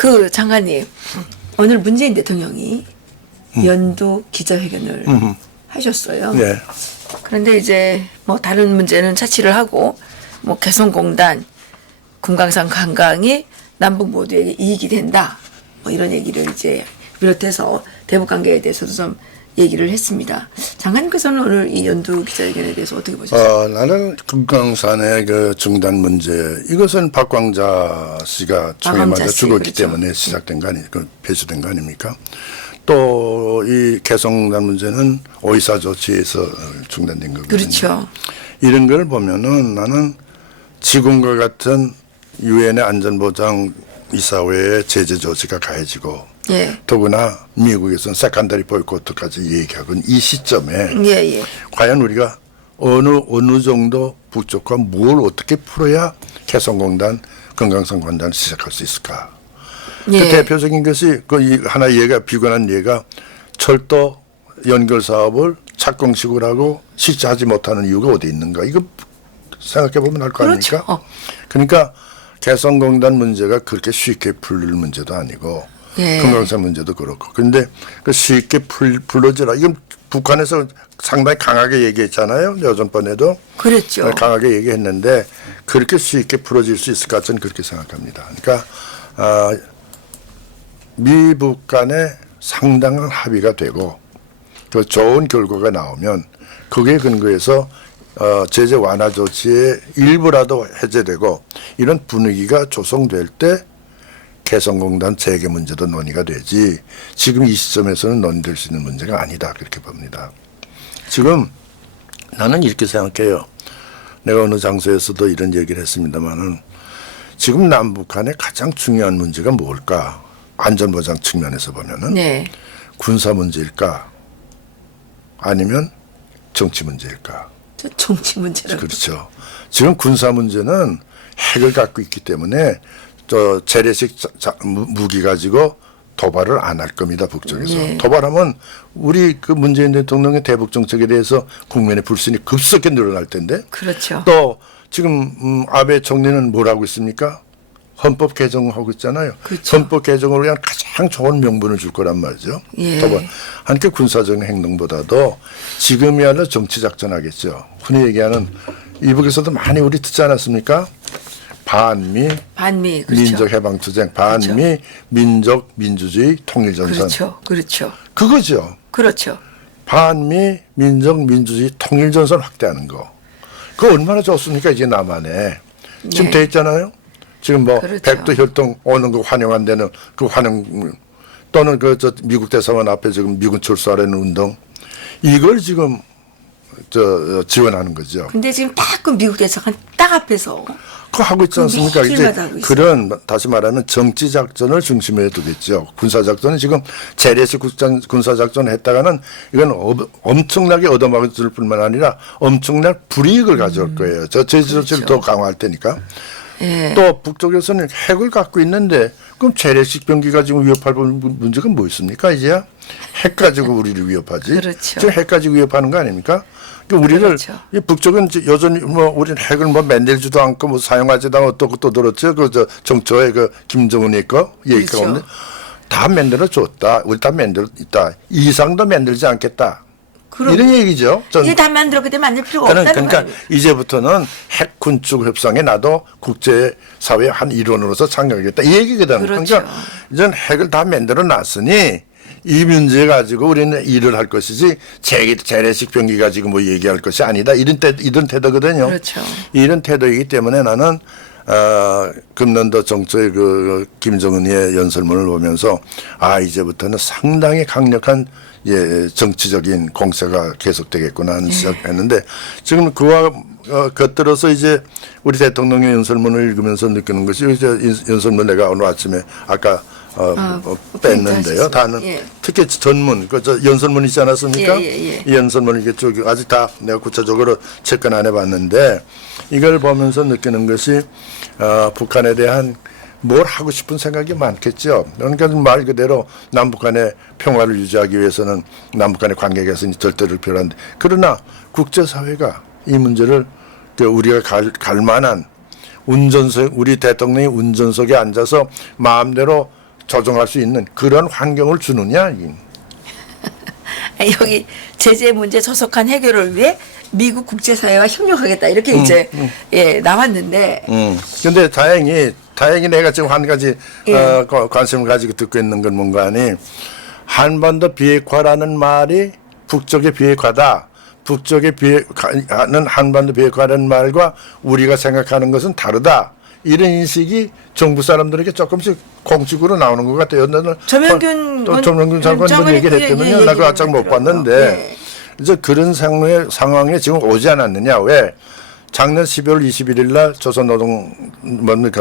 그 장관님, 오늘 문재인 대통령이 연두 기자회견을 하셨어요. 네. 그런데 이제 뭐 다른 문제는 차치를 하고 뭐 개성공단, 금강산 관광이 남북 모두에게 이익이 된다. 뭐 이런 얘기를 이제 비롯해서 대북 관계에 대해서도 좀 얘기를 했습니다. 장관님께서는 오늘 이 연두 기자회견에 대해서 어떻게 보셨어요? 나는 금강산의 그 중단 문제, 이것은 박광자 씨가 총에 박광자 맞아 씨, 죽었기 그렇죠. 때문에 시작된 거 배수된 거 아닙니까? 또 이 개성공단 문제는 오이사 조치에서 중단된 거거든요. 그렇죠. 이런 걸 보면은 나는 지금과 같은 유엔의 안전보장 이사회의 제재 조치가 가해지고 예. 더구나 미국에서는 세컨더리 보이콧까지 얘기하고 이 시점에 예. 과연 우리가 어느 정도 북쪽과 뭘 어떻게 풀어야 개성공단, 금강산 관단을 시작할 수 있을까? 예. 그 대표적인 것이 하나 예가 비관한 예가 철도 연결 사업을 착공식으로 하고 실제하지 못하는 이유가 어디 있는가? 이거 생각해 보면 알 거 그렇죠. 아닙니까? 그러니까 개성공단 문제가 그렇게 쉽게 풀릴 문제도 아니고 예. 금강산 문제도 그렇고. 그런데 그 쉽게 풀어지라. 이건 북한에서 상당히 강하게 얘기했잖아요. 여전번에도. 그랬죠. 강하게 얘기했는데 그렇게 쉽게 풀어질 수 있을까? 저는 그렇게 생각합니다. 그러니까 미북 간에 상당한 합의가 되고 그 좋은 결과가 나오면 그게 근거해서 제재 완화 조치의 일부라도 해제되고 이런 분위기가 조성될 때 개성공단 재개 문제도 논의가 되지 지금 이 시점에서는 논의될 수 있는 문제가 아니다 그렇게 봅니다. 지금 나는 이렇게 생각해요. 내가 어느 장소에서도 이런 얘기를 했습니다마는 지금 남북한의 가장 중요한 문제가 뭘까? 안전보장 측면에서 보면은 네. 군사 문제일까? 아니면 정치 문제일까? 정치 문제라고. 그렇죠. 지금 군사 문제는 핵을 갖고 있기 때문에 재래식 무기 가지고 도발을 안 할 겁니다. 북쪽에서. 예. 도발하면 우리 그 문재인 대통령의 대북 정책에 대해서 국민의 불신이 급속히 늘어날 텐데. 그렇죠. 또 지금 아베 총리는 뭘 하고 있습니까? 헌법 개정하고 있잖아요. 그렇죠. 헌법 개정을 위한 가장 좋은 명분을 줄 거란 말이죠. 예. 함께 군사적인 행동보다도 지금이야말로 정치작전 하겠죠. 흔히 얘기하는 이북에서도 많이 우리 듣지 않았습니까? 반미 그렇죠. 민족해방투쟁, 반미 그렇죠. 민족 민주주의 통일전선. 그렇죠. 그거죠. 그렇죠. 반미 민족 민주주의 통일전선 확대하는 거. 그거 얼마나 좋습니까? 이제 남한에. 지금 네. 돼 있잖아요. 지금 뭐 그렇죠. 백두 혈통 오는 거 환영한다는 그 환영 또는 저 미국 대사관 앞에 지금 미군 철수하려는 운동 이걸 지금 지원하는 거죠. 근데 지금 딱 그 미국 대사관 딱 앞에서 그거 하고 있지 않습니까? 이제 매일마다 하고 있어요. 그런 다시 말하면 정치 작전을 중심에 두겠죠. 군사 작전은 지금 재래식 군사 작전을 했다가는 이건 엄청나게 얻어맞을 뿐만 아니라 엄청난 불이익을 가져올 거예요. 제재 조치를 더 강화할 테니까. 예. 또 북쪽에서는 핵을 갖고 있는데 그럼 재래식 병기 가지고 위협할 문제가 뭐 있습니까? 이제야 핵 가지고 우리를 위협하지. 그렇죠. 지금 핵 가지고 위협하는 거 아닙니까? 그러니까 우리를 그렇죠. 이 북쪽은 여전히 뭐 우리는 핵을 뭐 만들지도 않고 뭐 사용하지도 않고 또 들었죠. 정초의 김정은이 거 얘기가 그렇죠. 없는데 다 만들어 줬다. 우리 다 만들어 있다. 이상도 만들지 않겠다. 이런 얘기죠. 이제 다 만들었기 때문에 만들 필요가 없다는 그러니까 거예요. 이제부터는 핵 군축 협상에 나도 국제사회 한 일원으로서 참여하겠다. 이 얘기거든. 그렇죠. 그러니까 이제는 핵을 다 만들어 놨으니 이 문제 가지고 우리는 일을 할 것이지 재래식 병기 가지고 뭐 얘기할 것이 아니다. 이런 태도거든요. 그렇죠. 이런 태도이기 때문에 나는 금년도 정초의 그 김정은의 연설문을 보면서 이제부터는 상당히 강력한 정치적인 공세가 계속되겠구나 하는 생각했는데 지금 그와 곁들어서 이제 우리 대통령의 연설문을 읽으면서 느끼는 것이 이제 연설문 내가 오늘 아침에 아까 뺐는데요. 다는 특히 전문 저 연설문 있지 않았습니까? 이 연설문을 이게 쭉 아직 다 내가 구체적으로 체크는 안 해봤는데 이걸 보면서 느끼는 것이 북한에 대한 뭘 하고 싶은 생각이 많겠죠. 그러니까 말 그대로 남북한의 평화를 유지하기 위해서는 남북한의 관계 개선이 절대로 필요한데 그러나 국제사회가 이 문제를 우리가 갈 만한 운전석 우리 대통령이 운전석에 앉아서 마음대로 조정할 수 있는 그런 환경을 주느냐. 여기 제재 문제 소속한 해결을 위해 미국 국제사회와 협력하겠다 이렇게 이제 예 나왔는데 근데 다행히 내가 지금 한 가지 예. 관심을 가지고 듣고 있는 건 뭔가 하니 한반도 비핵화라는 말이 북쪽의 비핵화다. 북쪽의 비핵화는 한반도 비핵화라는 말과 우리가 생각하는 것은 다르다. 이런 인식이 정부 사람들에게 조금씩 공식으로 나오는 것 같아요. 나는 조명균 조명균 장관님 얘기를 했다면요. 나 그거 아직 못 봤는데 예. 이제 그런 상황에 지금 오지 않았느냐. 왜? 작년 12월 21일 날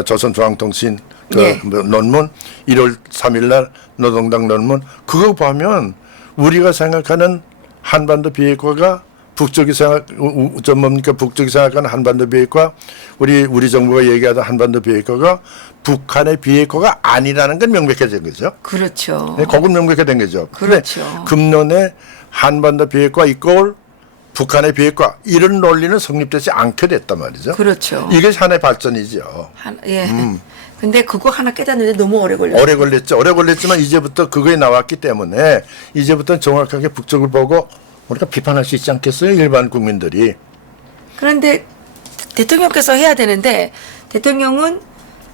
조선중앙통신 예. 논문 1월 3일 날 노동당 논문 그거 보면 우리가 생각하는 한반도 비핵화가 북쪽이 북쪽이 생각하는 한반도 비핵화 우리 정부가 얘기하던 한반도 비핵화가 북한의 비핵화가 아니라는 건 명백해진 거죠. 그렇죠. 네, 그건 명백해진 거죠. 그렇죠. 근데 금년에 한반도 비핵화 이꼴 북한의 비핵화 이런 논리는 성립되지 않게 됐단 말이죠. 그렇죠. 이게 하나의 발전이죠. 예. 근데 그거 하나 깨닫는데 너무 오래 걸렸어요. 오래 걸렸죠. 오래 걸렸지만 이제부터 그거에 나왔기 때문에 이제부터 정확하게 북쪽을 보고 우리가 비판할 수 있지 않겠어요? 일반 국민들이. 그런데 대통령께서 해야 되는데 대통령은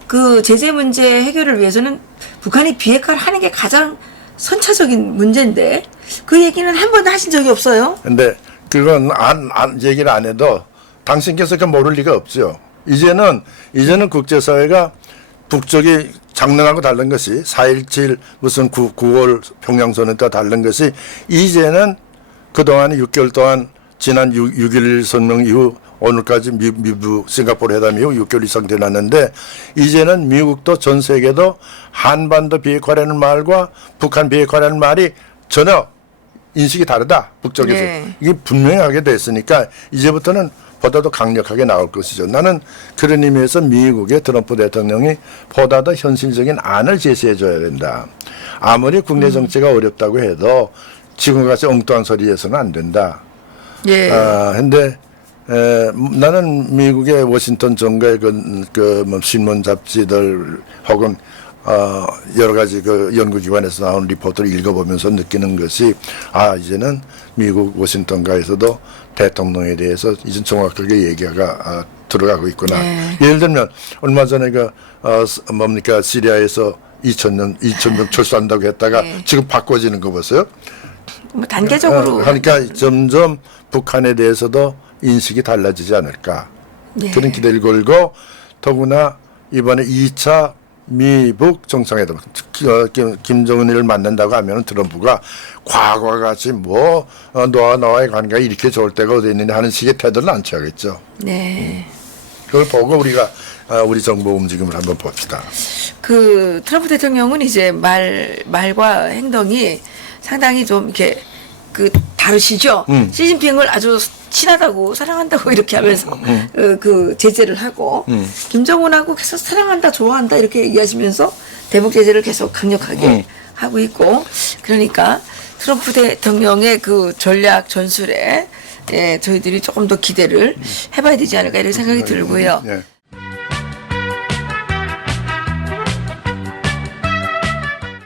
그 제재 문제 해결을 위해서는 북한이 비핵화를 하는 게 가장 선차적인 문제인데 그 얘기는 한 번도 하신 적이 없어요. 근데 그건 얘기를 안 해도 당신께서 그 모를 리가 없죠. 이제는 국제사회가 북쪽이 작년하고 다른 것이 4.17 무슨 9월 평양선언 때 다른 것이 이제는 그동안 6개월 동안 지난 6.11 선명 이후 오늘까지 미국 싱가포르 회담 이후 6개월 이상 지났는데 이제는 미국도 전 세계도 한반도 비핵화라는 말과 북한 비핵화라는 말이 전혀 인식이 다르다. 북쪽에서. 네. 이게 분명하게 됐으니까 이제부터는 보다 더 강력하게 나올 것이죠. 나는 그런 의미에서 미국의 트럼프 대통령이 보다 더 현실적인 안을 제시해 줘야 된다. 아무리 국내 정치가 어렵다고 해도 지금같이 엉뚱한 소리에서는 안 된다. 예. 근데 나는 미국의 워싱턴 정가의 뭐 신문 잡지들 혹은 여러 가지 그 연구기관에서 나온 리포트를 읽어보면서 느끼는 것이 이제는 미국 워싱턴가에서도 대통령에 대해서 이제 정확하게 얘기가 들어가고 있구나. 네. 예를 들면 얼마 전에 시리아에서 2,000명 철수한다고 했다가 네. 지금 바꿔지는 거 보세요. 뭐 단계적으로 그러니까 점점 북한에 대해서도 인식이 달라지지 않을까. 네. 그런 기대를 걸고 더구나 이번에 2차 미북 정상회담 김정은을 만난다고 하면 트럼프가 과거와 같이 너와 나와의 관계가 이렇게 좋을 때가 어디 있느냐 하는 식의 태도를 안 취하겠죠. 네. 그걸 보고 우리가 우리 정부 움직임을 한번 봅시다. 그 트럼프 대통령은 이제 말과 행동이 상당히 좀 이렇게 다르시죠. 시진핑을 아주 친하다고 사랑한다고 이렇게 하면서 그 제재를 하고 김정은하고 계속 사랑한다 좋아한다 이렇게 얘기하시면서 대북 제재를 계속 강력하게 하고 있고 그러니까 트럼프 대통령의 그 전략 전술에 저희들이 조금 더 기대를 해봐야 되지 않을까 이런 생각이 들고요. 예.